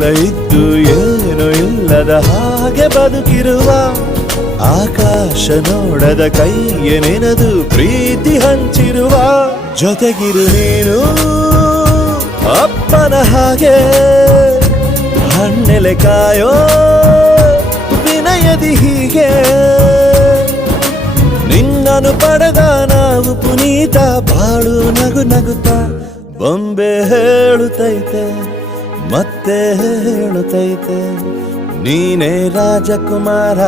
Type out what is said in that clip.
ಎಲ್ಲ ಇದ್ದು ಏನು ಇಲ್ಲದ ಹಾಗೆ ಬದುಕಿರುವ ಆಕಾಶ ನೋಡದ ಕೈಯ ನೆನೆದು ಪ್ರೀತಿ ಹಂಚಿರುವ ಜೊತೆಗಿರು ನೀನು ಅಪ್ಪನ ಹಾಗೆ ಹಣ್ಣೆಲೆ ಕಾಯೋ ವಿನಯದಿ ಹೀಗೆ ನಿನ್ನನು ಪಡೆದ ನಾವು ಪುನೀತ ಬಾಳು ನಗು ನಗುತ್ತಾ ಬೊಂಬೆ ಹೇಳುತ್ತೈತೆ ಮತ್ತೆ ಹೇಳುತ್ತೈತೆ ನೀನೇ ರಾಜಕುಮಾರ.